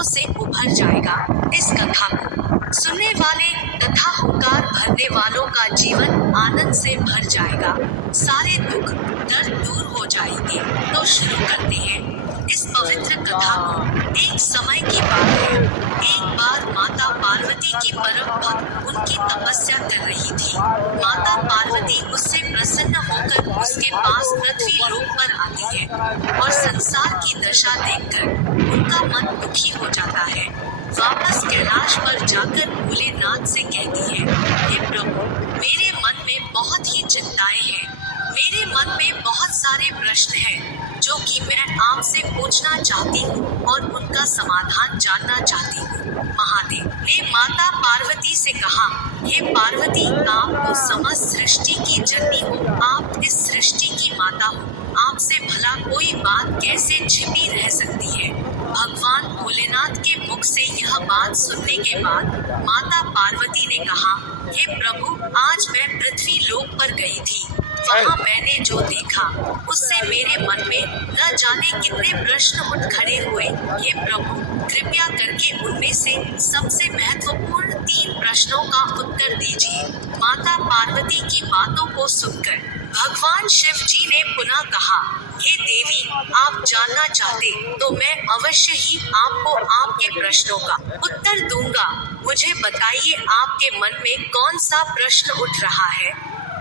संकटों से उभर जाएगा। इस कथा को सुनने वाले तथा हुंकार भरने वालों का जीवन आनंद से भर जाएगा, सारे दुख दर्द दूर हो जाएंगे। तो शुरू करते हैं इस पवित्र कथा को। एक समय की बात है, एक बार माता पार्वती की परम भक्त उनकी तपस्या कर रही थी। माता पार्वती उससे प्रसन्न होकर उसके पास पृथ्वी लोक पर आती है और संसार की दशा देखकर उनका मन दुखी हो जाता है। वापस कैलाश पर जाकर भोलेनाथ से कहती है, हे प्रभु, मेरे मन में बहुत ही चिंताएं हैं। मेरे मन में बहुत सारे प्रश्न हैं जो कि मैं आपसे पूछना चाहती हूँ और उनका समाधान जानना चाहती हूँ। महादेव ने माता पार्वती से कहा, हे पार्वती, आप तो समस्त सृष्टि की जननी हो, आप इस सृष्टि की माता हो, आपसे भला कोई बात कैसे छिपी रह सकती है। भगवान भोलेनाथ के मुख से यह बात सुनने के बाद माता पार्वती ने कहा, हे प्रभु, आज मैं पृथ्वी लोक पर गई थी। वहाँ मैंने जो देखा उससे मेरे मन में न जाने कितने प्रश्न उठ खड़े हुए। हे प्रभु, कृपया करके उनमें से सबसे महत्वपूर्ण 3 प्रश्नों का उत्तर दीजिए। माता पार्वती की बातों को सुनकर भगवान शिव जी ने पुनः कहा, हे देवी, आप जानना चाहते तो मैं अवश्य ही आपको आपके प्रश्नों का उत्तर दूंगा। मुझे बताइए, आपके मन में कौन सा प्रश्न उठ रहा है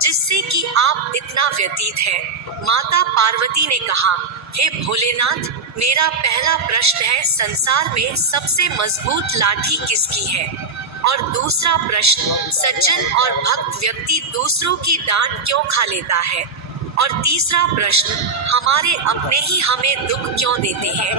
जिससे कि आप इतना व्यतीत है। माता पार्वती ने कहा, हे भोलेनाथ, मेरा पहला प्रश्न है, संसार में सबसे मजबूत लाठी किसकी है? और दूसरा प्रश्न, सज्जन और भक्त व्यक्ति दूसरों की डांट क्यों खा लेता है? और तीसरा प्रश्न, हमारे अपने ही हमें दुख क्यों देते हैं?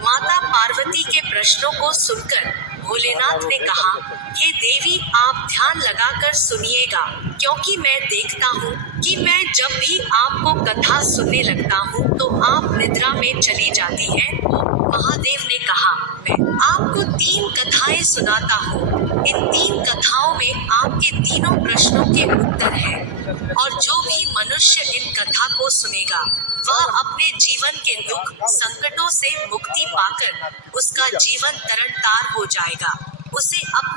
माता पार्वती के प्रश्नों को सुनकर भोलेनाथ ने कहा, हे देवी, आप ध्यान लगाकर सुनिएगा, क्योंकि मैं देखता हूँ कि मैं जब भी आपको कथा सुनने लगता हूँ तो आप निद्रा में चली जाती हैं। महादेव ने कहा, मैं आपको 3 कथाएं सुनाता हूँ। इन 3 कथाओं में आपके तीनों प्रश्नों के उत्तर हैं और जो भी मनुष्य इन कथा को सुनेगा वह अपने जीवन के दुख संकटों से मुक्ति पाकर उसका जीवन तरणतार हो जाएगा। उसे